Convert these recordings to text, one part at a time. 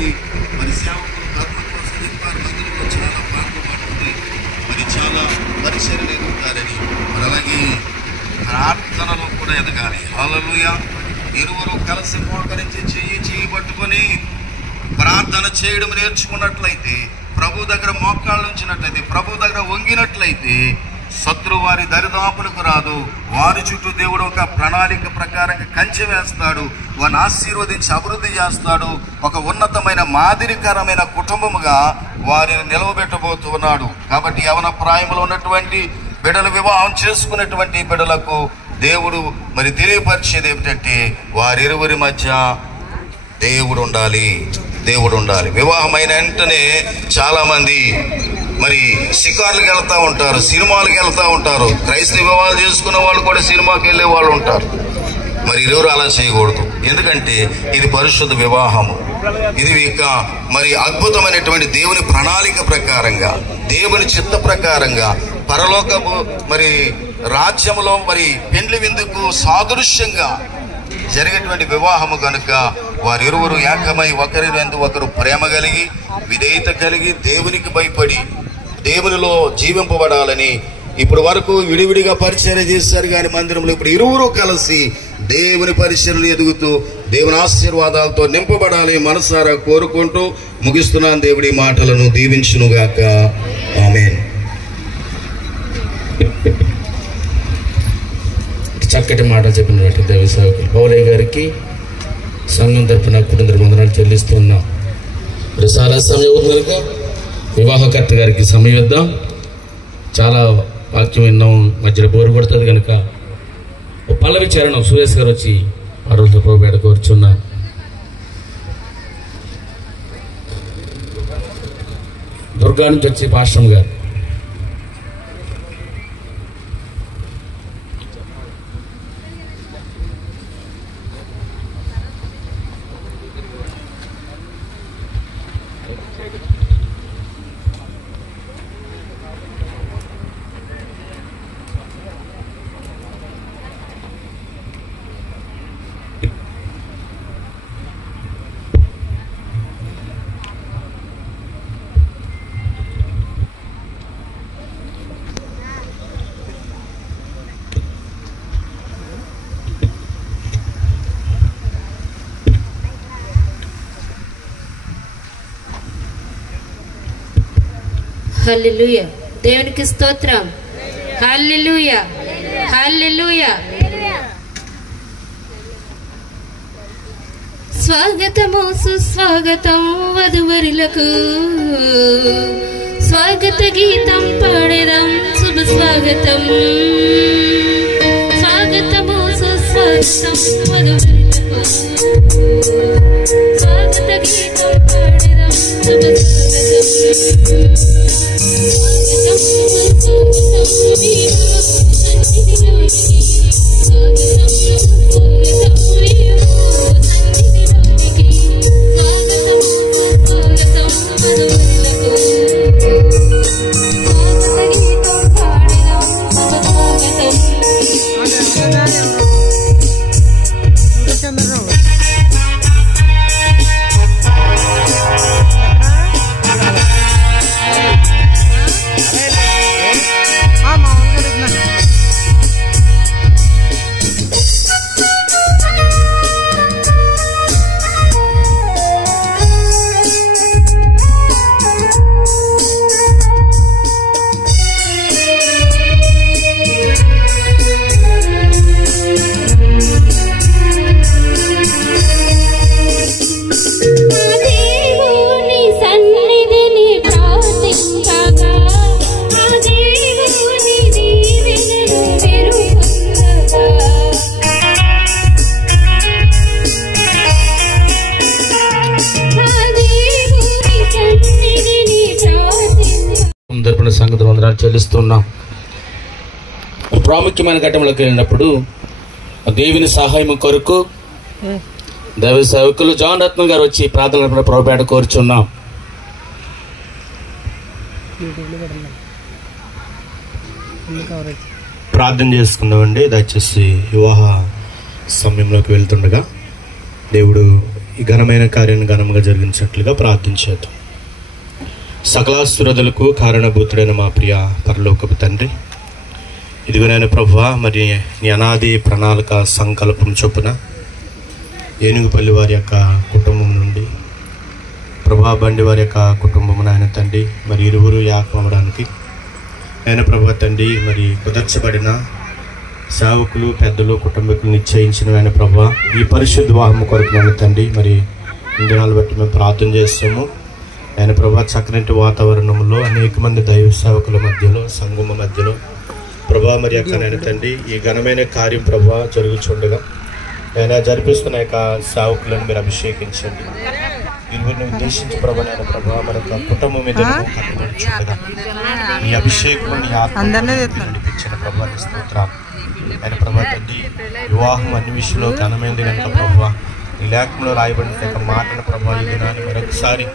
మరి మరి సేవకులు ధర్మం కోసం చెప్పారు, మందిరంలో చాలా పాటలు పాడుతుంది, మరి చాలా పరిచర్యలు ఎదుగుతారని, మరి అలాగే ప్రార్థనలో కూడా ఎదగాలి. హల్లెలూయా. ఇరువురు కలిసి మోకరించి చెయ్యి పట్టుకొని ప్రార్థన చేయడం నేర్చుకున్నట్లయితే, ప్రభు దగ్గర మోకాళ్ళు ఉంచినట్లయితే, ప్రభు దగ్గర వంగినట్లయితే శత్రువు వారి దరిదాపులకు రాదు. వారి చుట్టూ దేవుడు ఒక ప్రణాళిక ప్రకారంగా కంచె వేస్తాడు, వారిని ఆశీర్వదించి అభివృద్ధి చేస్తాడు. ఒక ఉన్నతమైన మాదిరికరమైన కుటుంబముగా వారిని నిలవబెట్టబోతున్నాడు. కాబట్టి యవన ప్రాయంలో ఉన్నటువంటి బిడ్డలు, వివాహం చేసుకున్నటువంటి బిడ్డలకు దేవుడు మరి తెలియపరిచేది ఏమిటంటే, వారిరువురి మధ్య దేవుడు ఉండాలి. వివాహమైన వెంటనే చాలా మంది మరి షికార్లకు వెళ్తూ ఉంటారు, సినిమాలకు వెళ్తూ ఉంటారు. క్రైస్తవ వివాహాలు చేసుకున్న వాళ్ళు కూడా సినిమాకి వెళ్ళే వాళ్ళు ఉంటారు. మరి ఇరువురు అలా చేయకూడదు. ఎందుకంటే ఇది పరిశుద్ధ వివాహము. ఇది ఇక మరి అద్భుతమైనటువంటి దేవుని ప్రణాళిక ప్రకారంగా, దేవుని చిత్త ప్రకారంగా, పరలోకము మరి రాజ్యములో మరి పెండ్లి విందుకు సాదృశ్యంగా జరిగేటువంటి వివాహము కనుక వారిరువురు ఏకమై ఒకరినందు ఒకరు ప్రేమ కలిగి, విధేయత కలిగి, దేవునికి భయపడి దేవునిలో జీవింపబడాలని ఇప్పుడు వరకు విడివిడిగా పరిచర్య చేశారు. కానీ మందిరంలో ఇప్పుడు ఇరువురు కలిసి దేవుని పరిచర్యలు ఎదుగుతూ దేవుని ఆశీర్వాదాలతో నింపబడాలి మనసారా కోరుకుంటూ ముగిస్తున్నాను. దేవుడి మాటలను దీవించునుగాక. ఆమేన్. చక్కటి మాటలు చెప్పినటువంటి దేవ సేవకులు పౌలయ్య గారికి సంఘం తరపున కుటుంబ వందనాలు చెల్లిస్తున్నాం. చాలా సమయం అవుతుంది కనుక వివాహకర్త గారికి సమయం ఇద్దాం. చాలా వాక్యం విన్నాం, మధ్యలో బోరు కొడుతుంది కనుక పల్లవి చరణం సురేష్ గారు వచ్చి ఆ రోజు ప్రభుపేట కోరుచున్నాం. దుర్గా నుంచి వచ్చి పాశ్రం గారు. హల్లెలూయా. దేవునికి స్తోత్రం. హల్లెలూయా, హల్లెలూయా. స్వాగతము సుస్వాగతం వధువరులకు, స్వాగత గీతం పాడేదాం శుభ స్వాగతం. స్వాగతము సుస్వాగతం వధువరులకు, స్వాగత గీతం పాడేదాం శుభ స్వాగతం. సంగతి వందనాలు చెల్లిస్తున్నాం. ప్రాముఖ్యమైన ఘట్టంలోకి వెళ్ళినప్పుడు దేవుని సహాయం కొరకు దైవ సేవకులు జాన్ రత్నం గారు వచ్చి ప్రార్థన ప్రభుపేట కోరుచున్నాం. ప్రార్థన చేసుకుందామండి. దయచేసి వివాహ సమయంలోకి వెళ్తుండగా దేవుడు ఈ ఘనమైన కార్యాన్ని ఘనంగా జరిగించినట్లుగా ప్రార్థించేద్దాం. సకలాస్తురదలకు కారణభూతుడైన మా ప్రియ పరలోకపు తండ్రి, ఇదిగోనైనా ప్రభువా, మరి నీ అనాది ప్రణాళిక సంకల్పం చొప్పున ఏనుగుపల్లి వారి యొక్క కుటుంబం నుండి ప్రభా బండి వారి యొక్క కుటుంబం ఆయన తండ్రి, మరి ఇరువురు యాకమవడానికి ఆయన ప్రభా తండ్రి, మరి కుదర్చబడిన సేవకులు, పెద్దలు, కుటుంబీకులు నిశ్చయించిన ఆయన ప్రభా ఈ పరిశుద్ధ వాహము కొరకు ఆయన తండ్రి, మరి దినాలు బట్టి మేము ప్రార్థన చేస్తాము. ఆయన ప్రభా చక్కనటి వాతావరణంలో అనేక మంది దైవ సేవకుల మధ్యలో, సంఘం మధ్యలో ప్రభా మరి యొక్క ఆయన తండ్రి ఈ ఘనమైన కార్యం ప్రభా జరుగుతుండగా ఆయన జరిపిస్తున్న యొక్క సేవకులను మీరు అభిషేకించండి. ఇరువురిని ఉద్దేశించి ప్రభా నాయన ప్రభా మన యొక్క కుటుంబం మీద కట్టుబడుచుండగా ఈ అభిషేకం నీ ఆత్మ నడిపించిన ప్రభా నీ స్తోత్రాలు. ఆయన ప్రభా తండ్రి వివాహం అన్ని విషయంలో ఘనమైనది కనుక ప్రభా ఈ లేఖంలో రాయబడిన యొక్క మాటల ప్రభా ఈ దినాన్ని మరొకసారి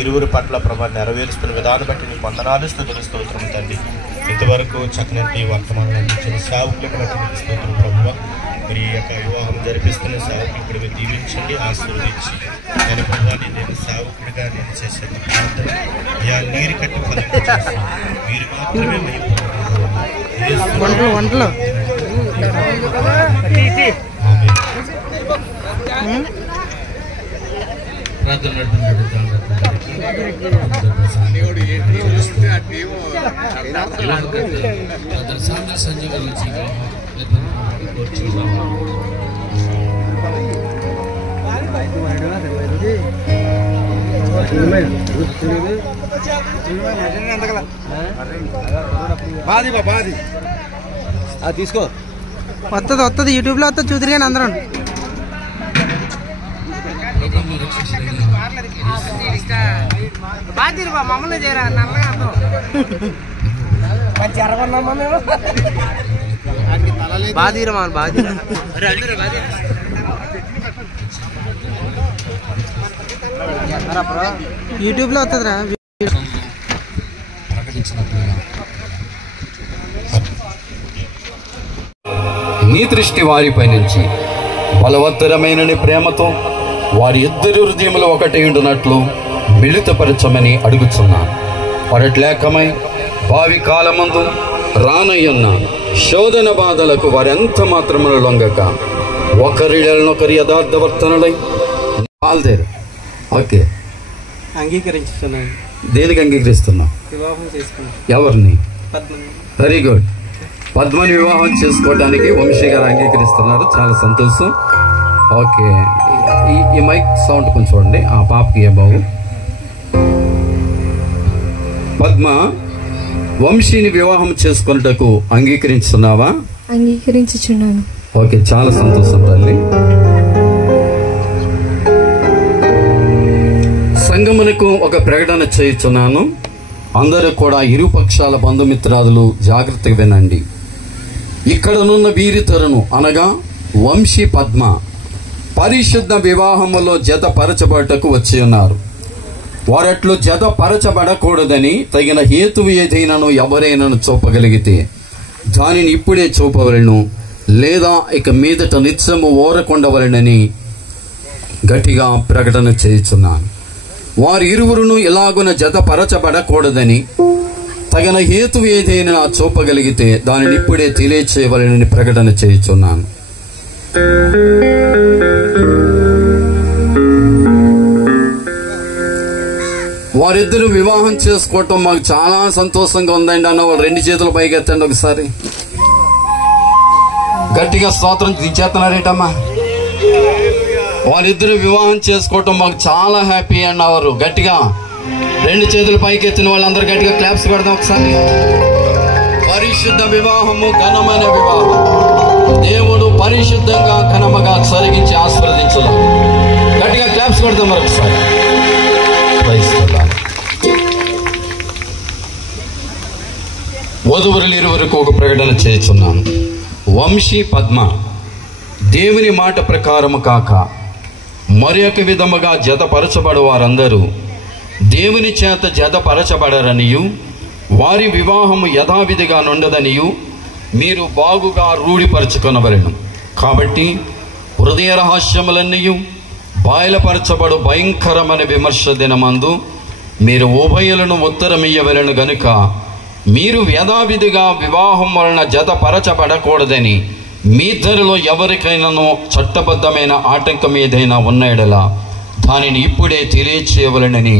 ఇరువురి పట్ల ప్రభా నెరవేరుస్తున్న విధానం బట్టి నీకు వందనాలు స్తుతులు స్తోత్రం తండ్రి. ఇంతవరకు చక్కనటి వర్తమానం అందించిన సేవకులకు బట్టి నీకు స్తోత్రం ప్రభువా. మరి ఈ యొక్క వివాహం జరిపిస్తున్న సేవకులు ఇప్పుడు మీరు దీవించండి, ఆశీర్వదించి నేను ప్రభావ నేను సేవకుడిగా నేను చేసే ప్రార్థన యా నీరు కట్టి ఫలింపచేసి మీరు మాత్రమే వంటలు తీసుకో వస్తుంది యూట్యూబ్లో వస్తుంది చూద్దరు కానీ అందరం మమ్మల్ని చేయరా బాధీరా బాధ యూట్యూబ్లో వస్తుందిరా. నీ దృష్టి వారిపై నుంచి బలవత్తరమైన ప్రేమతో వారి ఇద్దరు హృదయములు ఒకటి ఉండునట్లు మిళితపరచమని అడుగుచున్నాను. పడట్లేకమై భావి కాలమందు రానయ్యన్న శోధన బాధలకు వారెంత మాత్రములు లొంగక ఒకరినొకరి యథార్థవర్తనులై పాల్దేరు. ఓకే, అంగీకరించుతున్నాను. దేనికి అంగీకరిస్తున్నావు? వివాహం చేసుకున్నాను. ఎవరిని? Very good. పద్మని వివాహం చేసుకోవడానికి వంశీ గారు అంగీకరిస్తున్నారు, చాలా సంతోషం. ఓకే, ఈ మైక్ సౌండ్ కొంచెం చూడండి. ఆ పాపకి ఏ బాబు పద్మ వంశీని వివాహం చేసుకున్నటకు అంగీకరించున్నావా? అంగీకరించుచున్నాను. ఓకే, చాలా సంతోషం తల్లి. సంగమునకు ఒక ప్రకటన చేయుచున్నాను. అందరూ కూడా ఇరుపక్షాల బంధుమిత్రాదులు జాగ్రత్తగా వినండి. ఇక్కడనున్న వీరితరును అనగా వంశీ పద్మ పరిశుద్ధ వివాహములో జతపరచబడటకు వచ్చి ఉన్నారు. వారట్లు జతపరచబడకూడదని తగిన హేతువు ఏదైనాను ఎవరైనాను చూపగలిగితే దానిని ఇప్పుడే చూపవలను, లేదా ఇక మీదట నిత్యము ఓరకుండవలనని గట్టిగా ప్రకటన చేయుచున్నాను. వారి ఇరువురును ఇలాగున జతపరచబడకూడదని తగిన హేతువు ఏదైనా చూపగలిగితే దానిని ఇప్పుడే తెలియచేయవలనని ప్రకటన చేయుచున్నాను. వారిద్దరు వివాహం చేసుకోవటం మాకు చాలా సంతోషంగా ఉందండి అన్న వాళ్ళు రెండు చేతులు పైకి ఎత్తండి ఒకసారి. గట్టిగా స్తోత్రం చేస్తున్నారేటమ్మా. వారిద్దరు వివాహం చేసుకోవటం మాకు చాలా హ్యాపీ అన్నవారు. గట్టిగా రెండు చేతులు పైకి ఎత్తిన వాళ్ళందరూ గట్టిగా క్లాప్స్ కొడదాం ఒకసారి. పరిశుద్ధ వివాహము ఘనమైన వివాహం. దేవుడు పరిశుద్ధంగా ఘనముగా జరిగించి ఆశీర్వదించాలి. గట్టిగా క్లాప్స్ కొడదాం మరొకసారి. వధువురులు ఇరువురికి ఒక ప్రకటన చేస్తున్నాను. వంశీ పద్మ దేవుని మాట ప్రకారము కాక మరి ఒక విధముగా జతపరచబడు వారందరూ దేవుని చేత జతపరచబడరనియు వారి వివాహము యథావిధిగా నుండదనియు మీరు బాగుగా రూఢిపరచుకొనవలెను. కాబట్టి హృదయ రహస్యములన్నీయు బయలుపరచబడు భయంకరమైన విమర్శ దినమందు మీరు ఉభయులను ఉత్తరమియ్యవలను గనుక మీరు యథావిధిగా వివాహం వలన జతపరచబడకూడదని మీ ఇద్దరిలో ఎవరికైనానో చట్టబద్ధమైన ఆటంకం ఏదైనా ఉన్న యెడల దానిని ఇప్పుడే తెలియచేయవలనని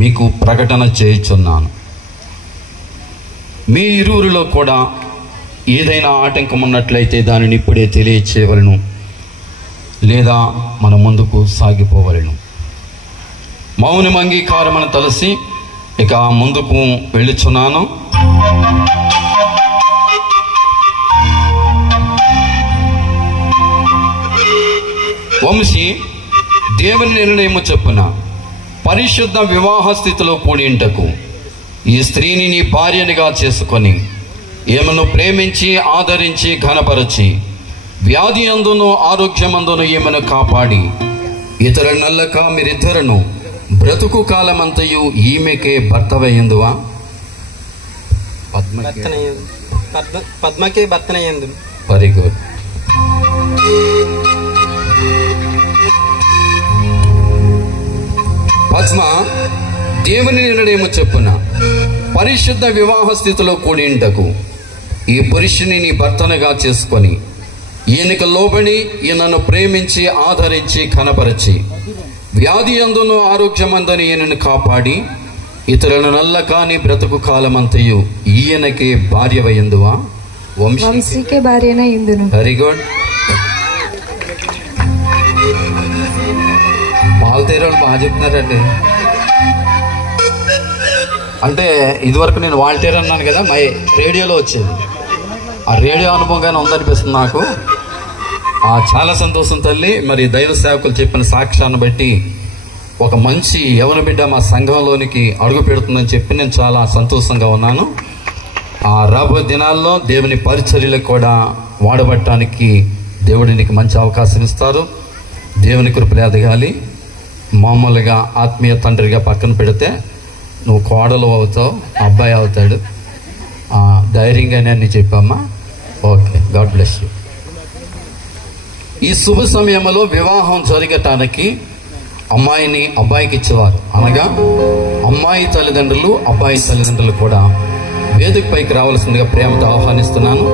మీకు ప్రకటన చేయుచున్నాను. మీ ఇరువురిలో కూడా ఏదైనా ఆటంకం ఉన్నట్లయితే దానిని ఇప్పుడే తెలియచేయవలను, లేదా మన ముందుకు సాగిపోవలను. మౌనం అంగీకారం అని తలసి ఇక ముందుకు వెళ్ళుచున్నాను. వంశీ దేవుని నిర్ణయము చొప్పున పరిశుద్ధ వివాహ స్థితిలో కూడింటకు ఈ స్త్రీని నీ భార్యనిగా చేసుకొని ఈమెను ప్రేమించి ఆదరించి ఘనపరచి వ్యాధి అందును ఆరోగ్యమందును ఈమెను కాపాడి ఇతర నల్లక మీరిద్దరును బ్రతుకు కాలమంతయు ఈమెకే భర్తవయ్యందువా? పద్మకే భర్తనయ్యందు. Very good. పద్మ దేవుని నిర్ణయము చెప్పున పరిశుద్ధ వివాహ స్థితిలో కూడింటకు ఈ పురుషుని నీ భర్తనుగా చేసుకొని ఈయనకు లోబడి ఈయనను ప్రేమించి ఆదరించి కనపరచి వ్యాధి అందును ఆరోగ్యమందును ఈయనను కాపాడి ఇతరులను నల్ల కాని బ్రతుకు కాలమంతయు ఈయనకి భార్యవయ్యందువా? వంశీకే భార్యన ఇందును. Very good. పాల్తీరాలు బాగా చెప్తున్నారండి. అంటే ఇదివరకు నేను వాల్టీర్ అన్నాను కదా, మై రేడియోలో వచ్చేది. ఆ రేడియో అనుభవంగానే ఉందనిపిస్తుంది నాకు. చాలా సంతోషం తల్లి. మరి దైవ సేవకులు చెప్పిన సాక్ష్యాన్ని బట్టి ఒక మంచి యవన బిడ్డ మా సంఘంలోనికి అడుగు పెడుతుందని చెప్పి నేను చాలా సంతోషంగా ఉన్నాను. రాబోయే దినాల్లో దేవుని పరిచర్యలకు కూడా వాడబట్టడానికి దేవుడు నీకు మంచి అవకాశం ఇస్తారు. దేవుని కృపలు ఎదగాలి. మామూలుగా ఆత్మీయ తండ్రిగా పక్కన పెడితే నువ్వు కోడలు అవుతావు, అబ్బాయి అవుతాడు. ధైర్యంగానే అన్ని చెప్పమ్మా. Okay, God bless you. ఈ శుభ సమయంలో వివాహం జరగటానికి అమ్మాయిని అబ్బాయికి ఇచ్చేవారు. అనగా అమ్మాయి తల్లిదండ్రులు అబ్బాయి తల్లిదండ్రులు కూడా వేదిక పైకి రావాల్సిందిగా ప్రేమతో ఆహ్వానిస్తున్నాను.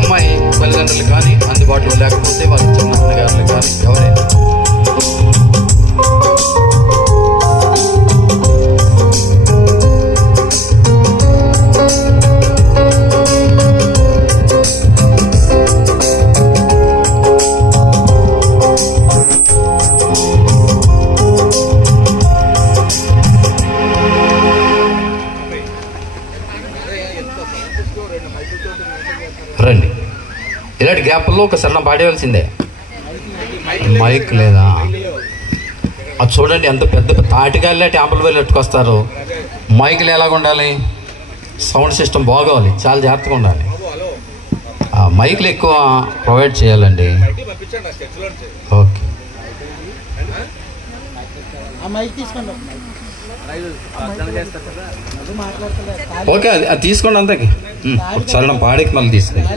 అమ్మాయి తల్లిదండ్రులు కానీ అందుబాటులో లేకపోతే వారి చిన్న అన్నగారులు కానీ ఎవరైనా రండి. ఇలాంటి గ్యాప్లో ఒక సరళం పాడేయవలసిందే. మైక్ లేదా? అది చూడండి, ఎంత పెద్ద తాటిగాలి ట్యాంపుల వేలు ఎట్టుకొస్తారు. మైకులు ఎలాగ ఉండాలి? సౌండ్ సిస్టమ్ బాగోవాలి, చాలా జాగ్రత్తగా ఉండాలి. మైకులు ఎక్కువ ప్రొవైడ్ చేయాలండి. ఓకే, ఓకే, అది తీసుకోండి. అంతకి చరణం పాడికి మళ్ళీ తీసుకోండి.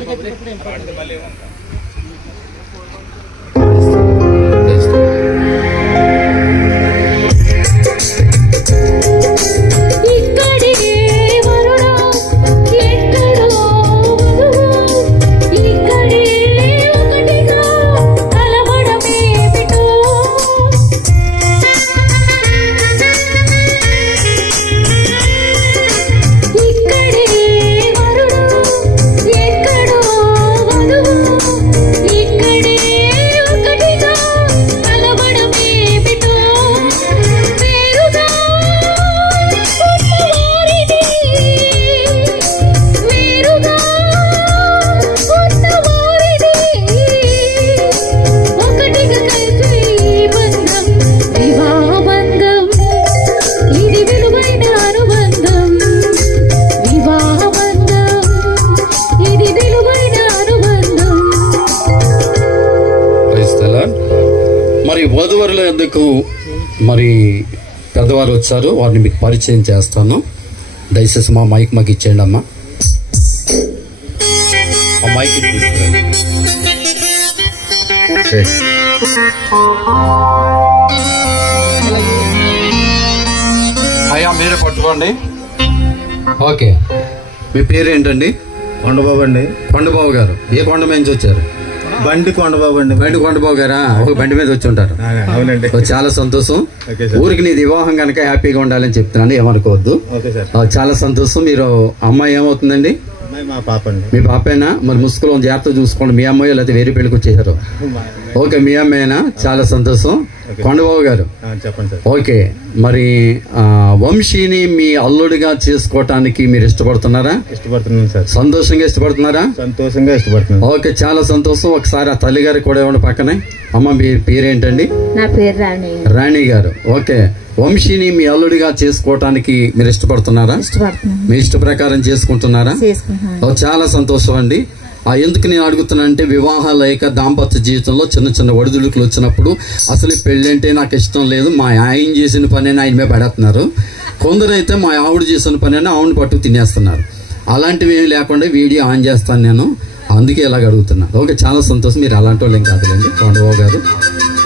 వధువరుల ఎందుకు మరి పెద్దవారు వచ్చారు, వారిని మీకు పరిచయం చేస్తాను. దయచేసి మా మైక్ మాకు ఇచ్చేయండి అమ్మా. ఆ మైక్ తీసుకురండి. అయ్యా మీరే పట్టుకోండి. ఓకే, మీ పేరు ఏంటండి? కొండబాబు అండి. కొండబాబు గారు ఏ కొండ మీద నుంచి వచ్చారు? బండి కొండబాబు అండి. బండి కొండబాబు గారా? ఒక బండి మీద వచ్చి ఉంటారు. అవునండి. చాలా సంతోషం. Okay sir. ఊరికి నీ వివాహం కనుక హ్యాపీగా ఉండాలని చెప్తున్నాను, ఏమనుకోవద్దు. Okay sir. చాలా సంతోషం. మీరు అమ్మాయి ఏమవుతుందండి? అమ్మాయి మా పాప అండి. మీ పాపేనా? మరి ముసుగులో జాగ్రత్త చూసుకోండి. మీ అమ్మాయి లేకపోతే వేరే పెళ్లికి వచ్చేసారు? ఓకే, మీ అమ్మాయినా? చాలా సంతోషం. కొండబాబు గారు చెప్పండి సార్. ఓకే, మరి వంశీని మీ అల్లుడిగా చేసుకోవటానికి మీరు ఇష్టపడుతున్నారా? ఇష్టపడుతున్నాను సార్. సంతోషంగా ఇష్టపడుతున్నారా? సంతోషంగా ఇష్టపడుతున్నాను. ఓకే, చాలా సంతోషం. ఒకసారి ఆ తల్లి గారికి కూడా ఇవ్వండి పక్కనే. అమ్మ మీ పేరేంటండి? నా పేరు రాణి. రాణి గారు. ఓకే, వంశీని మీ అల్లుడిగా చేసుకోవటానికి మీరు ఇష్టపడుతున్నారా? ఇష్టపడుతున్నాను. మీ ఇష్ట ప్రకారం చేసుకుంటున్నారా? చేసుకుంటున్నాను. చాలా సంతోషం అండి. ఎందుకు నేను అడుగుతున్నా అంటే, వివాహాల లేక దాంపత్య జీవితంలో చిన్న చిన్న ఒడిదుడుకులు వచ్చినప్పుడు అసలు పెళ్లి అంటే నాకు ఇష్టం లేదు, మా ఆయన చేసిన పని అని ఆయన మీద పడేస్తున్నారు. కొందరైతే మా ఆవిడ చేసిన పని అని ఆవిడని పట్టుకు తినేస్తున్నారు. అలాంటివి ఏమి లేకుండా వీడియో ఆన్ చేస్తాను నేను, అందుకే ఇలాగ అడుగుతున్నా. ఓకే, చాలా సంతోషం. మీరు అలాంటి వాళ్ళు ఏం కాదులేండి. కొండబాబు గారు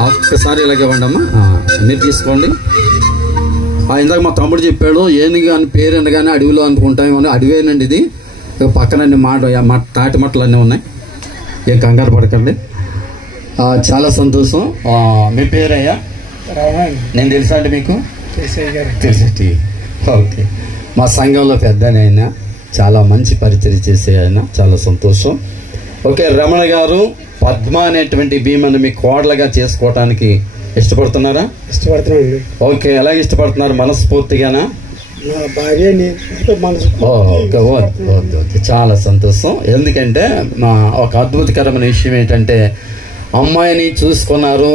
ఒక్కసారి ఇలాగే ఇవ్వండి అమ్మా. మీరు తీసుకోండి. ఇందాక మా తమ్ముడు చెప్పాడు ఏనుగు అని పేరు అనగానే అడవిలో అనుకుంటామేమో. అడవేనండి ఇది. పక్కన తాటి మట్టలు అన్నీ ఉన్నాయి, ఏం కంగారు పడకండి. చాలా సంతోషం. మీ పేరయ్యా? నేను తెలుసా అండి మీకు? తెలిసి. ఓకే, మా సంఘంలో పెద్దనే ఆయన, చాలా మంచి పరిచయం చేసే ఆయన. చాలా సంతోషం. ఓకే, రమణ గారు పద్మ అనేటువంటి భీమను మీ కోడలుగా చేసుకోవటానికి ఇష్టపడుతున్నారా? ఇష్టపడుతున్నాను. ఓకే, ఎలాగ ఇష్టపడుతున్నారు? మనస్ఫూర్తిగానా? ఓకే, ఓకే, చాలా సంతోషం. ఎందుకంటే ఒక అద్భుతకరమైన విషయం ఏంటంటే, అమ్మాయిని చూసుకున్నారు,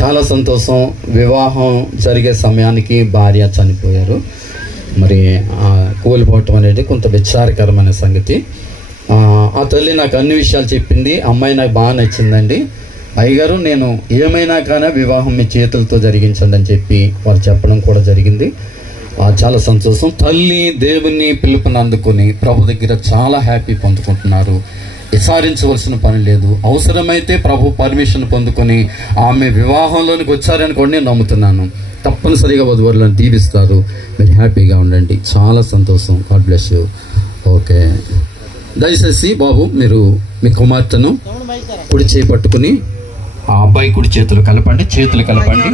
చాలా సంతోషం. వివాహం జరిగే సమయానికి భార్య చనిపోయారు. మరి కోల్పోవటం అనేది కొంత విచారకరమైన సంగతి. ఆ తల్లి నాకు అన్ని విషయాలు చెప్పింది. అమ్మాయి నాకు బాగా నచ్చిందండి. అయ్యగారు, నేను ఏమైనా కానీ వివాహం మీ చేతులతో జరిగించండి అని చెప్పి వారు చెప్పడం కూడా జరిగింది. చాలా సంతోషం. తల్లి దేవుని పిలుపుని అందుకుని ప్రభు దగ్గర చాలా హ్యాపీ పొందుకుంటున్నారు. విచారించవలసిన పని లేదు. అవసరమైతే ప్రభు పర్మిషన్ పొందుకొని ఆమె వివాహంలోనికి వచ్చారనుకోండి, నేను నమ్ముతున్నాను తప్పనిసరిగా వధువరులను దీవిస్తారు. మీరు హ్యాపీగా ఉండండి. చాలా సంతోషం. God bless you. ఓకే, దయచేసి బాబు మీరు మీ కుమార్తెను కుడి చేయి పట్టుకుని ఆ అబ్బాయి కుడి చేతులు కలపండి. చేతులు కలపండి.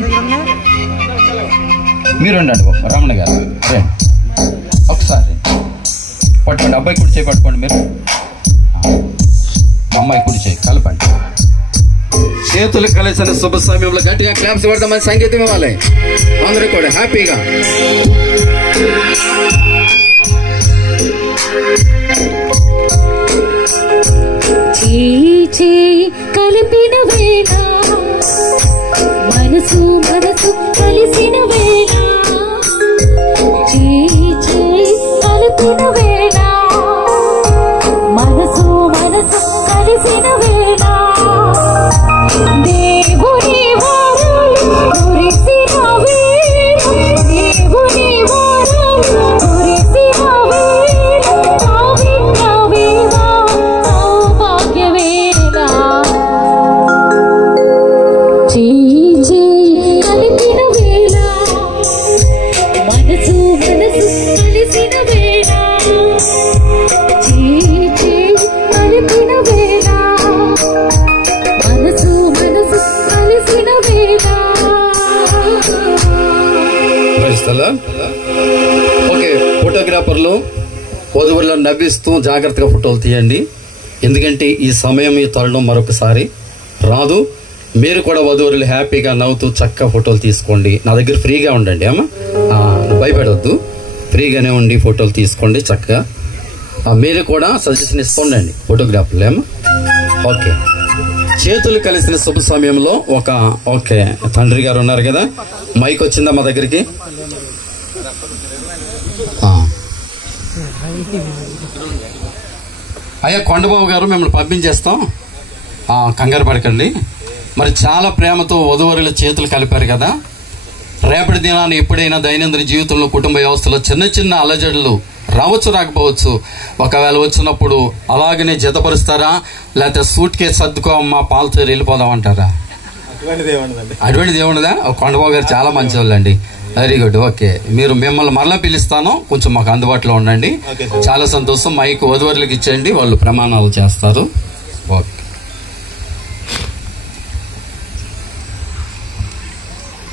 మీరు రండి బాబు. రమణ గారు రండి, ఒకసారి పట్టుకోండి. అబ్బాయి కుడి చేయి పట్టుకోండి. మీరు అమ్మాయి కుడి చేయి కలపండి. చేతులు కలిసిన శుభ సమయంలో గట్టిగా క్లాప్స్ కొడతామని సంగీతం ఇవ్వాలి. అందరూ కూడా హ్యాపీగా. కలిపిన వేళ మనసు మనసు కలిసిన వేళ, కలిపిన వేళ మనసు మనసు కలిసిన వేళ, దేవుని వారాలు కురిసిన వేళ, దేవుని వారాలు కురిసిన వేళ, పవిత్ర వేళ, సౌభాగ్య వేళ, కలిపిన వేళ మనసు మనసు కలిసిన వేళ, కలిపిన వేళ మనసు మనసు కలిసిన వేళ. ఓకే, ఫోటోగ్రాఫర్లు వధువులను నవ్విస్తూ జాగ్రత్తగా ఫోటోలు తీయండి. ఎందుకంటే ఈ సమయం, ఈ తరుణం మరొకసారి రాదు. మీరు కూడా వధువులు హ్యాపీగా నవ్వుతూ చక్కగా ఫోటోలు తీసుకోండి. నా దగ్గర ఫ్రీగా ఉండండి అమ్మా, భయపడవద్దు. ఫ్రీగానే ఉండి ఫోటోలు తీసుకోండి చక్కగా. మీరు కూడా సజెషన్ ఇస్తుండండి ఫోటోగ్రాఫర్లు ఏమో. ఓకే, చేతులు కలిసిన శుభ సమయంలో ఓకే తండ్రి గారు ఉన్నారు కదా, మైక్ వచ్చిందా మా దగ్గరికి? అయ్యా కొండబాబు గారు మిమ్మల్ని పంపించేస్తాం, కంగారు పడకండి. మరి చాలా ప్రేమతో వధువరుల చేతులు కలిపారు కదా, రేపటి దినాన్ని ఎప్పుడైనా దైనందిన జీవితంలో కుటుంబ వ్యవస్థలో చిన్న చిన్న అలజడులు రావచ్చు రాకపోవచ్చు. ఒకవేళ వచ్చినప్పుడు అలాగనే జతపరుస్తారా, లేకపోతే సూట్ కేసు సర్దుకో అమ్మా పాలతో వెళ్ళిపోదాం అంటారా? అటువంటి దేవునిదా? కొండబాబు గారు చాలా మంచి వాళ్ళండి. Very good. ఓకే, మిమ్మల్ని మరలా పిలుస్తాను, కొంచెం మాకు అందుబాటులో ఉండండి. చాలా సంతోషం. మైక్ వధువరులకు ఇచ్చేయండి, వాళ్ళు ప్రమాణాలు చేస్తారు. ఓకే.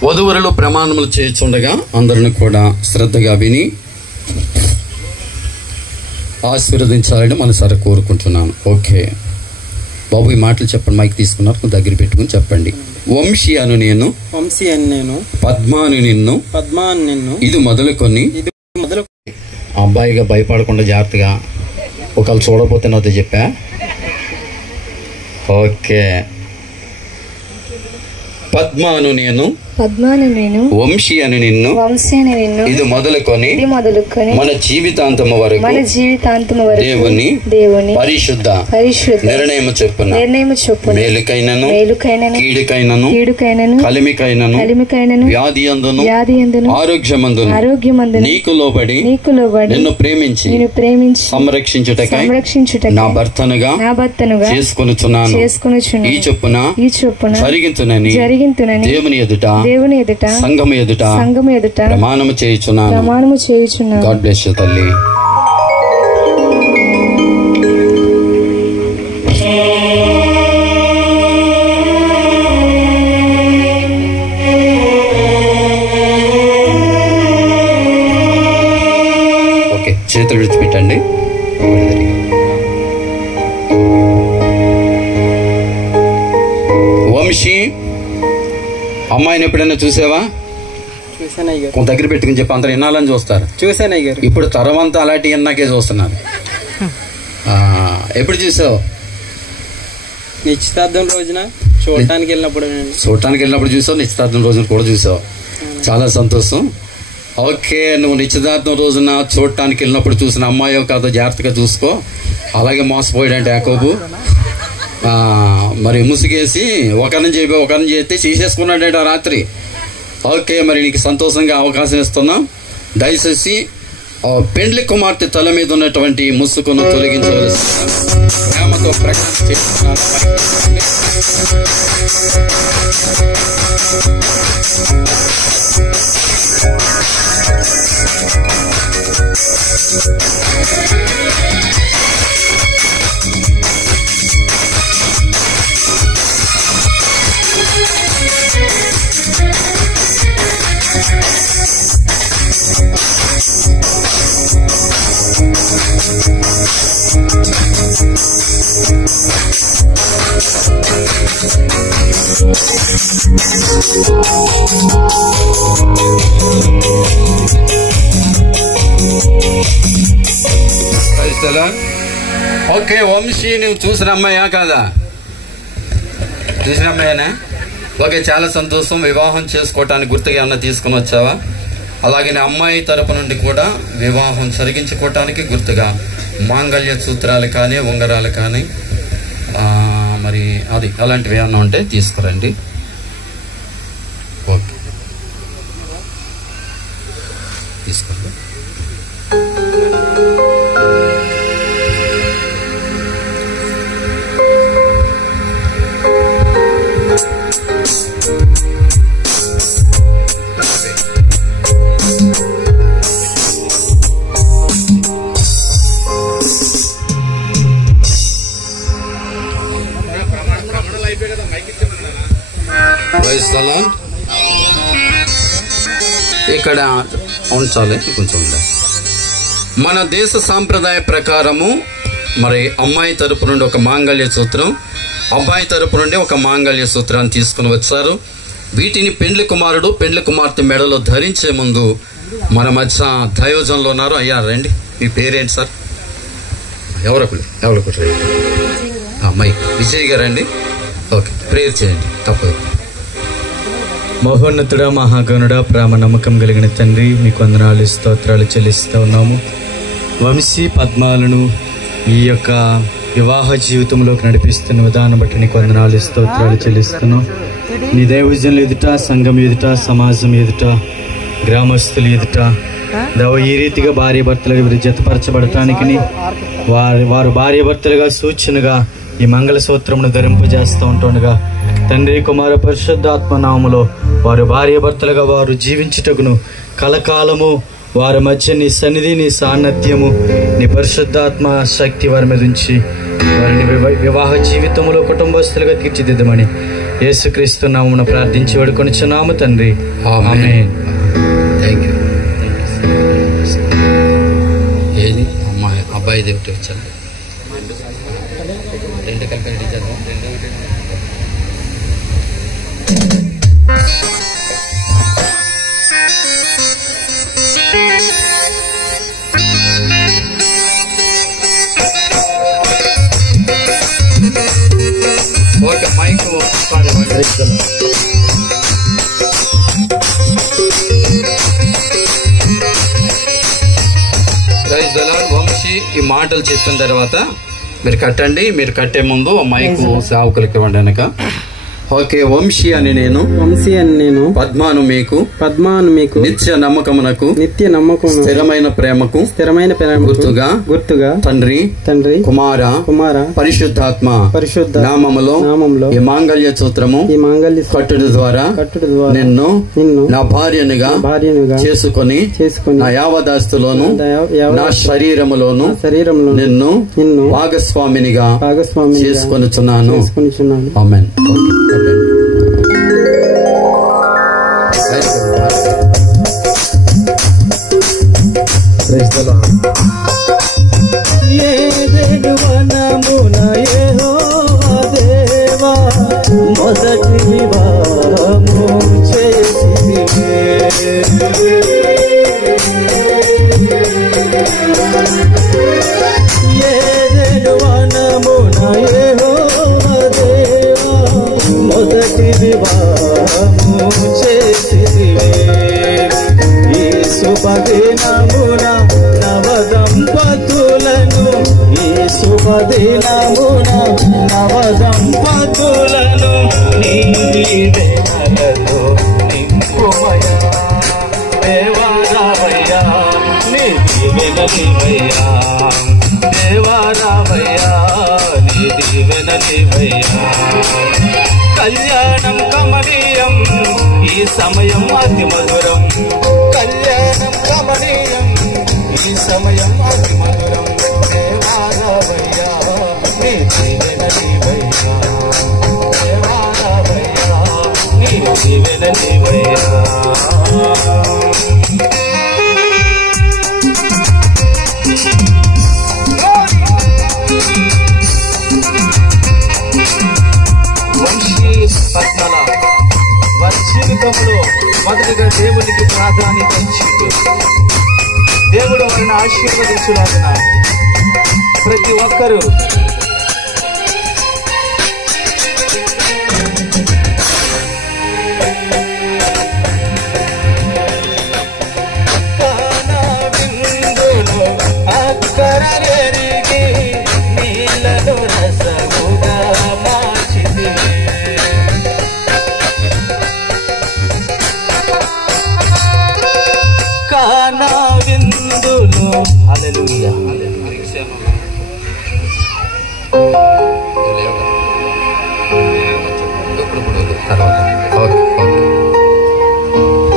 వధువరులు ప్రమాణములు చేయుచుండగా అందరిని కూడా శ్రద్ధగా విని ఆశీర్వదించాలని మనసారా కోరుకుంటున్నాను. ఓకే బాబు, ఈ మాటలు చెప్పండి. మైక్ తీసుకున్నారు, దగ్గర పెట్టుకుని చెప్పండి. వంశీ అను నేను, పద్మాను నిన్ను, ఇది మొదలుకొని. అబ్బాయిగా భయపడకుండా జాగ్రత్తగా, ఒకళ్ళు చూడకపోతే నాతో చెప్పా. ఓకే. పద్మాను నేను, వంశీ అని నిన్ను, ఇది మొదలుకొని మన జీవితాంతము వరకు దేవుని పరిశుద్ధ నిర్ణయము చొప్పున మేలుకైనను కీడుకైనను కలిమికైనను వ్యాధి అందును ఆరోగ్యమందును నీకు లోబడి నిన్ను ప్రేమించి సంరక్షించుటకై నా భర్తనుగా చేసుకొనుచున్నాను. ఈ చొప్పున జరిగించునని దేవుని ఎదుట సంఘము ఎదుట ప్రమాణము చేయుచున్నాను. గాడ్ బ్లెస్ యు తల్లి. ఓకే, చేతులు విడిచిపెట్టండి. వంశీ, అమ్మాయిని ఎప్పుడైనా చూసావా? కొంత దగ్గర పెట్టుకుని చెప్పి అందరూ వినాలని చూస్తారు. ఇప్పుడు తరం అంతా అలాంటి విన్నాకే చూస్తున్నారు. ఎప్పుడు చూసావు? నిశ్చితార్థం రోజున చూడటానికి వెళ్ళినప్పుడు చూసావు, నిశ్చితార్థం రోజున కూడా చూసావు. చాలా సంతోషం. ఓకే, నువ్వు నిశ్చితార్థం రోజున చూడటానికి వెళ్ళినప్పుడు చూసిన అమ్మాయో కాదో జాగ్రత్తగా చూసుకో. అలాగే మోసపోయాడంటే యాకోబు మరి ముసుగేసి ఒకరిని చేస్తే తీసేసుకున్నాడట రాత్రి. ఓకే, మరి నీకు సంతోషంగా అవకాశం ఇస్తున్నాం. దయచేసి పెండ్లి కుమార్తె తల మీద ఉన్నటువంటి ముసుగును తొలగించవలసి ప్రేమతో ప్రకటన చేస్తున్నారు. ఓకే, వంశీ నువ్వు చూసిన అమ్మాయా కాదా? చూసిన అమ్మాయినా? ఓకే, చాలా సంతోషం. వివాహం చేసుకోవటానికి గుర్తుగా ఏమన్నా తీసుకుని వచ్చావా? అలాగే అమ్మాయి తరపు నుండి కూడా వివాహం జరిగించుకోవటానికి గుర్తుగా మాంగళ్య సూత్రాలు కానీ ఉంగరాలు కానీ మరి అది అలాంటివి ఏమన్నా ఉంటే తీసుకురండి. ఓకే, తీసుకోండి. ఇక్కడ ఉంచాలి, కొంచెం ఉండాలి. మన దేశ సాంప్రదాయ ప్రకారము మరి అమ్మాయి తరపు నుండి ఒక మాంగళ్య సూత్రం, అబ్బాయి తరపు నుండి ఒక మాంగళ్య సూత్రాన్ని తీసుకుని వచ్చారు. వీటిని పెండ్లి కుమారుడు పెండ్లి కుమార్తె మెడలో ధరించే ముందు మన మధ్య దైవజనులు ఉన్నారు. అయ్యా రండి, మీ పేరేంటి సార్? ఎవరొకరు అమ్మాయి విజయ్ గారు అండి. ఓకే, ప్రేయర్ చేయండి. తప్పదు. మహోన్నతుడ మహాగణుడ ప్రేమ నమ్మకం కలిగిన తండ్రి, మీకు వందనాలు స్తోత్రాలు చెల్లిస్తూ ఉన్నాము. వంశీ పద్మాలను ఈ యొక్క వివాహ జీవితంలోకి నడిపిస్తున్న విధానం బట్టి నీకు వందనాలు స్తోత్రాలు చెల్లిస్తున్నాం. నీ దైవజనుల ఎదుట, సంఘం ఎదుట, సమాజం ఎదుట, గ్రామస్తుల ఎదుట ఈ రీతిగా భార్యాభర్తలుగా వీరు జతపరచబడటానికి వారు భార్యాభర్తలుగా సూచనగా ఈ మంగళసూత్రమును ధరింపజేస్తూ ఉంటుండగా తండ్రి, కుమార, పరిశుద్ధాత్మ నామములో వారు భార్యాభర్తలుగా వారు జీవించుటకును కలకాలము వారి మధ్య నీ సన్నిధి, నీ సాన్నధ్యము, నీ పరిశుద్ధాత్మ శక్తి వారి మీద ఉంచి వారిని వివాహ జీవితంలో కుటుంబస్తులుగా తీర్చిదిద్దమని యేసుక్రీస్తు నామమున ప్రార్థించి వేడుకొనుచున్నాము తండ్రి. ఆమేన్. Thank you. ఏది అబ్బాయి దేవుటి వచ్చాను రెండు కలిపి చదువు. ఓకే, మైక్ వంశీ ఈ మాటలు చెప్పిన తర్వాత మీరు కట్టండి. మీరు కట్టే ముందు మైక్ సేవకులకి ఇవ్వండి వెనక. ఓకే. వంశీ అని నేను పద్మాను మీకు నిత్య నమ్మకమునకు స్థిరమైన ప్రేమకు గుర్తుగా తండ్రి కుమార పరిశుద్ధాత్మ నామములో ఈ మాంగళ్య సూత్రము కట్టుడు ద్వారా నిన్ను నా భార్యనుగా చేసుకొని నా యావదాస్తులోను నా శరీరములోను నిన్ను భాగస్వామినిగా చేసుకొనుచున్నాను. ఆమేన్. మొదటి వివాహము ఏదెను వనమున యెహోవా దేవా మొదటి వివాహము చేసితివే. ఈ శుభదినమున నవదంపతులను శుభదినమున నవదంపతులను నీ దీవెనలతో నింపుమయా. దేవారావయ్యా నీ దీవెనలివయ్యా. దేవారావయ్యా నీ దీవెనలివయ్యా. కళ్యాణం కమనీయం ఈ సమయం అతి మధురం. కళ్యాణం కమనీయం ఈ సమయం అతి మధురం. దేవారావయ్యా నీ దీవెనలివయ్యా. దేవారావయ్యా నీ దీవెనలివయ్యా. వంశీ పద్మల వారి జీవితంలో మొదటిగా దేవునికి ప్రాధాన్యత ఇచ్చింది. దేవుడు వారిని ఆశీర్వదించులాగిన ప్రతి ఒక్కరూ అక్కరగెరిగి నీళ్ళను రసముగా మార్చితివే. కానా విందులో హల్లెలూయా.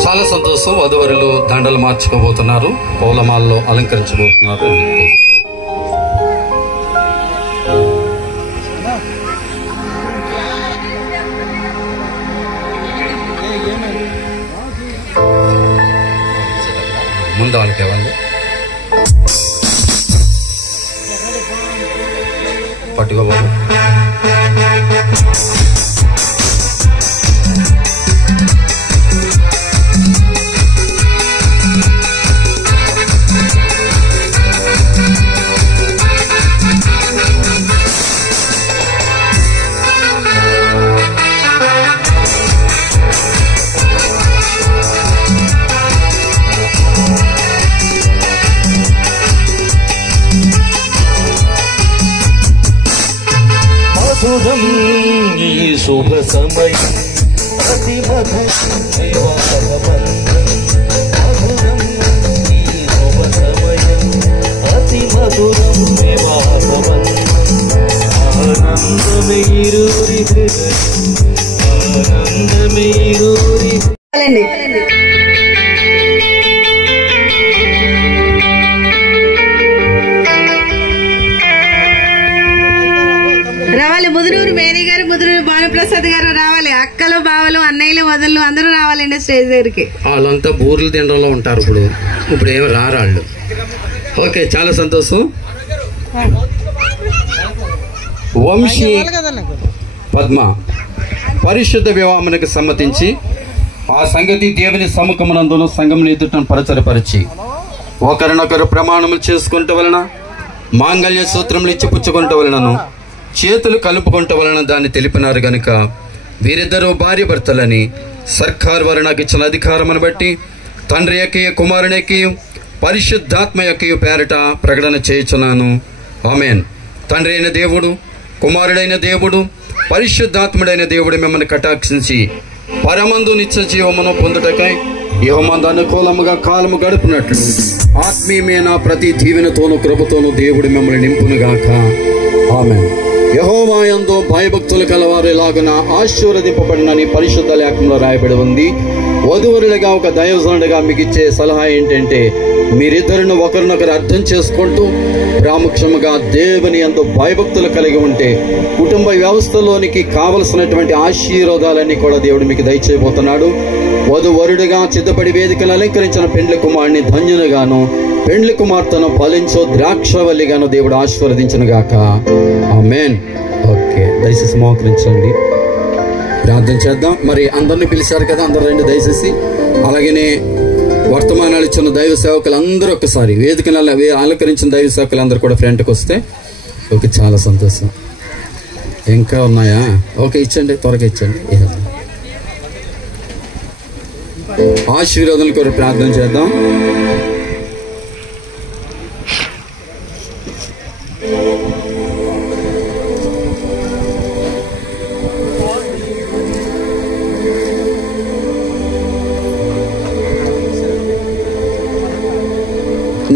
చాలా సంతోషం. వధువరులు దండలు మార్చుకోబోతున్నారు, పూలమాలలో అలంకరించబోతున్నారు. ముందు వాళ్ళకి ఇవ్వండి. పట్టుకోబాబు. మధురం ఈ శుభ సమయం అతి మధురం వివాహ బంధం మధురం ఈ శుభ సమయం అతి మధురం వివాహ బంధం ఆనందమేరూరి హృదయం ఆనందమేరూరి రావాలి. ముదునూరు మేరీ గారు, ముదునూరు భానుప్రసాద్ గారు రావాలి. అక్కలు బావలు అన్నయ్యలు వదలు అందరూ రావాలండి స్టేజ్ దగ్గరికి. వాళ్ళంతా బూర్లు తినడంలో ఉంటారు. ఇప్పుడు ఏమి రారాళ్ళు. ఓకే, చాలా సంతోషం. వంశీ పద్మ పరిశుద్ధ వివాహమునకు సమ్మతించి ఆ సంగతి దేవుని సముఖమునందును సంఘముని ఎదుటను పరచరపరిచి ఒకరినొకరు ప్రమాణములు చేసుకుంట వలన మాంగళ్య సూత్రములు ఇచ్చి పుచ్చుకుంట వలనను చేతులు కలుపుకుంట వలన దాన్ని తెలిపినారు గనుక వీరిద్దరూ భార్య భర్తలని సర్కార్ వారు నాకు ఇచ్చిన అధికారమును బట్టి తండ్రి యొక్కయు కుమారుని యొక్కయు పరిశుద్ధాత్మ యొక్కయు పేరట ప్రకటన చేయుచున్నాను. ఆమేన్. తండ్రి అయిన దేవుడు, కుమారుడైన దేవుడు, పరిశుద్ధాత్ముడైన దేవుడు మిమ్మల్ని కటాక్షించి పరమందు నిత్య జీవమును పొందుటకై యెహోవామందు అనుకూలముగా కాలము గడుపునట్లు ఆత్మీయమైన ప్రతి దీవెనతోనూ కృపతోనూ దేవుడు మిమ్మల్ని నింపునుగాక. ఆమేన్. యెహోవా యందు భయభక్తులు కలవారు ఇలాగున ఆశీర్వదింపబడినని పరిశుద్ధ లేఖనంలో రాయబడి ఉంది. వధువరులుగా ఒక దైవజనుడిగా మీకు ఇచ్చే సలహా ఏంటంటే మీరిద్దరిని ఒకరినొకరు అర్థం చేసుకుంటూ ప్రాముఖ్యముగా దేవుని యందు భయభక్తులు కలిగి ఉంటే కుటుంబ వ్యవస్థలోనికి కావలసినటువంటి ఆశీర్వాదాలన్నీ కూడా దేవుడు మీకు దయచేయబోతున్నాడు. వధువరుడిగా సిద్ధపడి వేదికను అలంకరించిన పెండ్లి కుమారుని ధన్యునిగాను, పెండ్లి కుమార్తెను ఫలించో ద్రాక్షవల్లిగాను దేవుడు ఆశీర్వదించునుగాక. ఆమేన్. ఓకే, దయచేసి మోకరించండి, ప్రార్థన చేద్దాం. మరి అందరినీ పిలిచారు కదా, అందరూ రండి దయచేసి. అలాగనే వర్తమానాలు ఇచ్చిన దైవ సేవకులు అందరూ ఒక్కసారి వేదికను అలంకరించిన దైవ సేవకులు అందరూ కూడా ఫ్రంట్కి వస్తే ఓకే, చాలా సంతోషం. ఇంకా ఉన్నాయా? ఓకే, ఇచ్చండి, త్వరగా ఇచ్చండి. ఆశీర్వాదాల కొరకు ప్రార్థన చేద్దాం.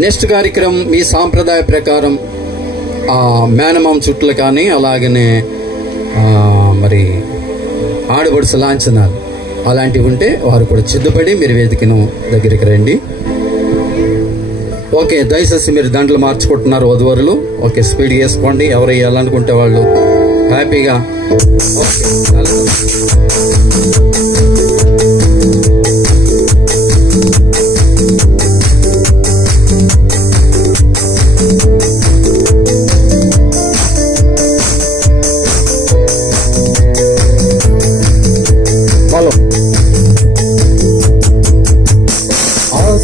నెక్స్ట్ కార్యక్రమం మీ సాంప్రదాయ ప్రకారం మేనమామ చుట్టలు కానీ అలాగనే మరి ఆడబడుసు లాంఛనాలు అలాంటివి ఉంటే వారు కూడా సిద్ధపడి మీరు వేదికను దగ్గరికి రండి. ఓకే, దయచేసి మీరు దండలు మార్చుకుంటున్నారు వధువరులు. ఓకే, స్పీడ్గా వేసుకోండి. ఎవరు వేయాలనుకుంటే వాళ్ళు హ్యాపీగా.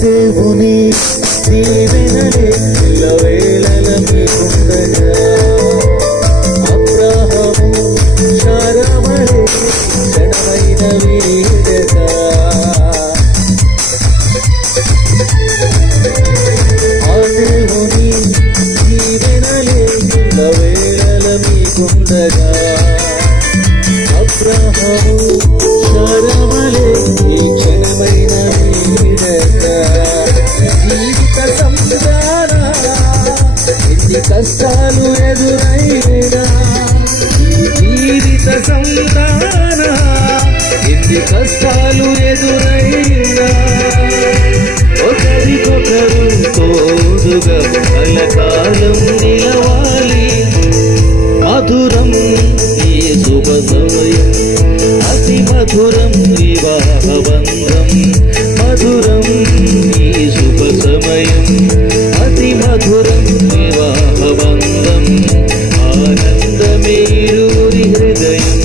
దేవుని దీవెనలే ఎల్లవేళల మీకుండగా అబ్రహాము శారామలే క్షణమైన వీడగా ఆ దేవుని దీవెనలే ఎల్లవేళల మీకుండగా అబ్రహాము శారామలే క్షణమైన వీడగా జీవిత సంసార ఎన్ని కష్టాలు ఎదురైనా జీవిత సంసార ఎన్ని కష్టాలు ఎదురైనా ఒకరికొకరు తోడుగా కలకాలం నిలవాలి. మధురం ఈ శుభ సమయం అతి మధురం వివాహ బంధం మధురం ఈ శుభ సమయం అతి మధురం వివాహ బంధం ఆనందమేరూరి హృదయం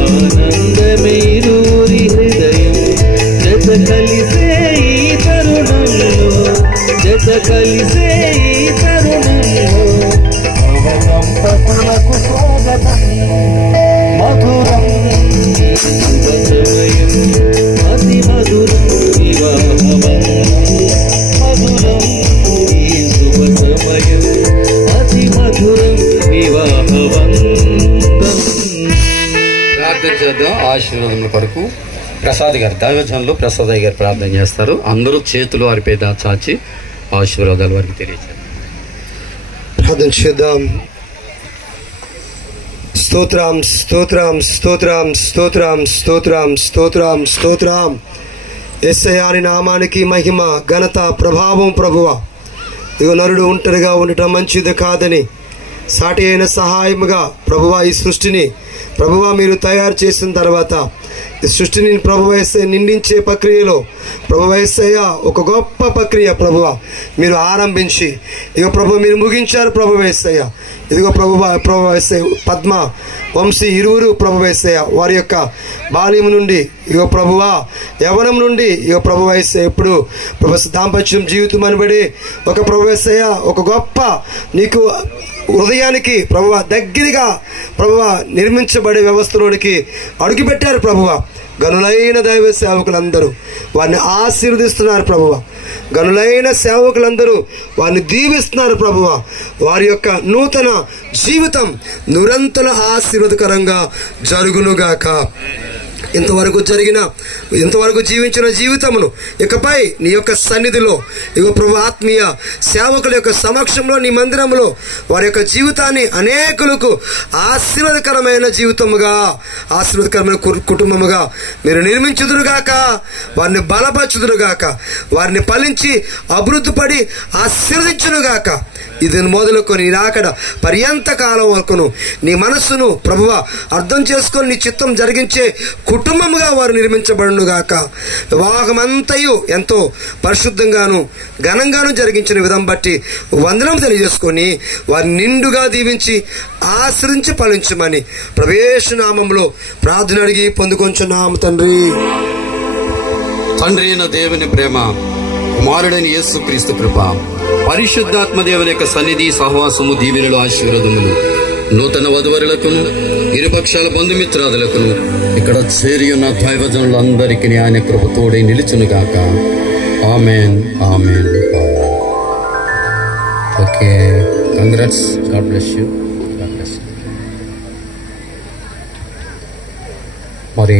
ఆనందమేరూరి హృదయం జత కలిసే ఈ తరుణంలో జత కలిసే ఈ తరుణంలో ప్రార్థన చేద్దాం. ఆశీర్వాదముల కొరకు ప్రసాద్ గారు, దైవజనులు ప్రసాద్ గారు ప్రార్థన చేస్తారు. అందరూ చేతులు వారిపై చాచి ఆశీర్వాదాలు వారికి తెలియజేస్తారు. ప్రార్థన చేద్దాం. స్తోత్రం స్తోత్రం స్తోత్రం స్తోత్రం స్తోత్రం స్తోత్రం స్తోత్రం. యేసయ్య నీ నామానికి మహిమ ఘనత ప్రభావం. ప్రభువా, ఇదిగో నరుడు ఒంటరిగా ఉండటం మంచిది కాదని సాటి అయిన సహాయముగా ప్రభువా ఈ సృష్టిని ప్రభువా మీరు తయారు చేసిన తర్వాత ఈ సృష్టిని ప్రభువా యేసయ్య నిండించే ప్రక్రియలో ప్రభువా యేసయ్య ఒక గొప్ప ప్రక్రియ ప్రభువా మీరు ఆరంభించి ఇదిగో ప్రభు మీరు ముగించారు. ప్రభువా యేసయ్య ఇదిగో ప్రభువా యేసయ్య పద్మ వంశీ ఇరువురు ప్రభువా యేసయ్య వారి యొక్క బాల్యం నుండి ఇగో ప్రభువా యవనం నుండి ఇగో ప్రభువా యేసయ్య ఇప్పుడు ప్రభు దాంపత్యం జీవితం అనబడి ఒక ప్రభువా యేసయ్య ఒక గొప్ప నీకు హృదయానికి ప్రభువా దగ్గరగా ప్రభువా నిర్మించబడే వ్యవస్థలోనికి అడుగుపెట్టారు. ప్రభువా గనులైన దైవ సేవకులందరూ వారిని ఆశీర్వదిస్తున్నారు. ప్రభువా గనులైన సేవకులందరూ వారిని దీవిస్తున్నారు. ప్రభువా వారి యొక్క నూతన జీవితం నిరంతర ఆశీర్వదకరంగా జరుగునుగాక. ఇంతవరకు జీవించిన జీవితమును ఇకపై నీ యొక్క సన్నిధిలో ఇగో ప్రభు ఆత్మీయ సేవకుల యొక్క సమక్షంలో నీ మందిరంలో వారి యొక్క జీవితాన్ని అనేకులకు ఆశీర్వాదకరమైన జీవితముగా ఆశీర్వాదకరమైన కుటుంబముగా మీరు నిర్మించుదురుగాక. వారిని బలపరచుదురుగాక. వారిని ఫలించి అభివృద్ధి పడి ఆశీర్వదించునుగాక. ఇది మొదలుకొని రాకడ పర్యంత కాలం వరకును నీ మనస్సును ప్రభువా అర్థం చేసుకొని నీ చిత్తం జరిగించే కుటుంబముగా వారు నిర్మించబడునుగాక. వివాహమంతయు ఎంతో పరిశుద్ధంగాను ఘనంగాను జరిగించిన విధం బట్టి వందనం తెలియజేసుకొని వారిని నిండుగా దీవించి ఆశ్రయించి ఫలించమని ప్రవేశనామంలో ప్రార్థన అడిగి పొందుకొంచున్నాము తండ్రి. తండ్రి అయిన దేవుని ప్రేమ, కుమారుడైన యేసుక్రీస్తు కృప, పరిశుద్ధాత్మ దేవుని యొక్క సన్నిధి సహవాసము దీవెనలు ఆశీర్వాదములు నూతన వధువరులకును ఇరుపక్షాల బంధుమిత్రాదులకును ఇక్కడ చేరి ఉన్న దైవజనులందరికీ ఆయన కృప తోడై నిలుచునుగాక. Amen amen. Okay, congrats. God bless you. God bless you. మరి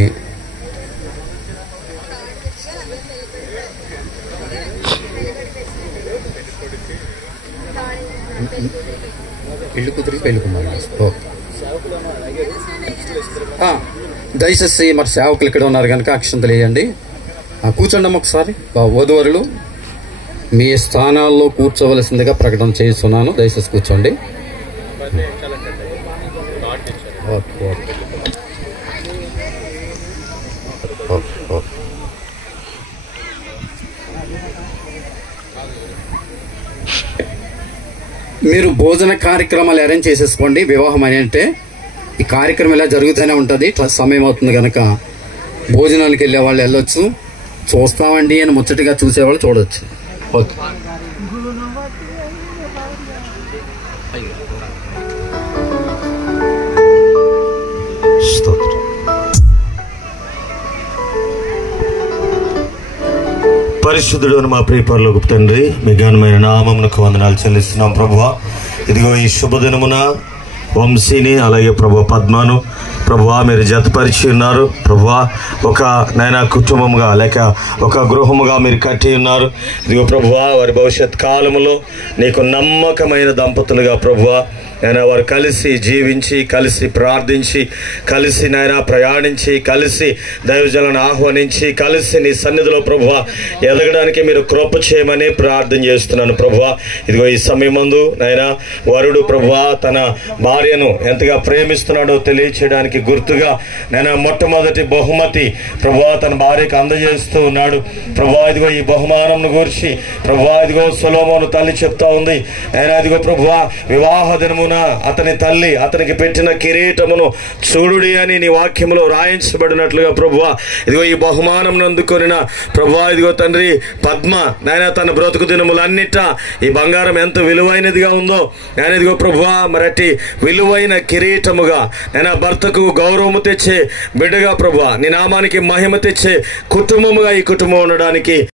పెళ్లి కూతురికి పెళ్లి కుమారు. దయచేసి మరి సేవకులు ఇక్కడ ఉన్నారు కనుక అక్షంతలు వేయండి. కూర్చోండి ఒకసారి. వధువరులు మీ స్థానాల్లో కూర్చోవలసిందిగా ప్రకటన చేస్తున్నాను. దయచేసి కూర్చోండి. మీరు భోజన కార్యక్రమాలు అరేంజ్ చేసేసుకోండి. వివాహం అని అంటే ఈ కార్యక్రమం ఇలా జరుగుతూనే ఉంటుంది. సమయం అవుతుంది కనుక భోజనానికి వెళ్ళే వాళ్ళు వెళ్ళొచ్చు. చూస్తామండి అని ముచ్చటగా చూసేవాళ్ళు చూడవచ్చు. ఓకే. పరిశుద్ధుడు మా ప్రియ పరలోకపు తండ్రి, మీ ఘనమైన నామమునకు వందనాలు చెల్లిస్తున్నాం ప్రభువా. ఇదిగో ఈ శుభదినమున వంశీని అలాగే ప్రభు పద్మను ప్రభువా మీరు జతపరిచి ఉన్నారు. ప్రభువా ఒక నైనా కుటుంబముగా లేక ఒక గృహముగా మీరు కట్టి ఉన్నారు. ఇదిగో ప్రభువా వారి భవిష్యత్ కాలములో నీకు నమ్మకమైన దంపతులుగా ప్రభువా నాయన వారు కలిసి జీవించి, కలిసి ప్రార్థించి, కలిసి నాయన ప్రయాణించి, కలిసి దైవజనులను ఆహ్వానించి, కలిసి నీ సన్నిధిలో ప్రభువా ఎదగడానికి మీరు కృప చేయమని ప్రార్థన చేస్తున్నాను ప్రభువా. ఇదిగో ఈ సమయమందు నాయన వరుడు ప్రభువా తన భార్యను ఎంతగా ప్రేమిస్తున్నాడో తెలియచేయడానికి గుర్తుగా నేను మొట్టమొదటి బహుమతి ప్రభువా తన భార్యకు అందజేస్తూ ఉన్నాడు. ప్రభువా ఇదిగో ఈ బహుమానంను గురించి ప్రభువా ఇదిగో సొలొమోను తల్లి చెప్తా ఉంది. ఆయన ఇదిగో ప్రభువా వివాహ దినము అతని తల్లి అతనికి పెట్టిన కిరీటమును చూడుడి అని నీ వాక్యములో రాయించబడినట్లుగా ప్రభువా ఇదిగో ఈ బహుమానం అందుకొనిన ప్రభువా ఇదిగో తండ్రి పద్మ నాయన తన బ్రతుకు దినములన్నిట ఈ బంగారం ఎంత విలువైనదిగా ఉందో నేను ఇదిగో ప్రభువా మరటి విలువైన కిరీటముగా నేను భర్తకు గౌరవము తెచ్చే బిడ్డగా ప్రభువా నీ నామానికి మహిమ తెచ్చే కుటుంబముగా ఈ కుటుంబం ఉండడానికి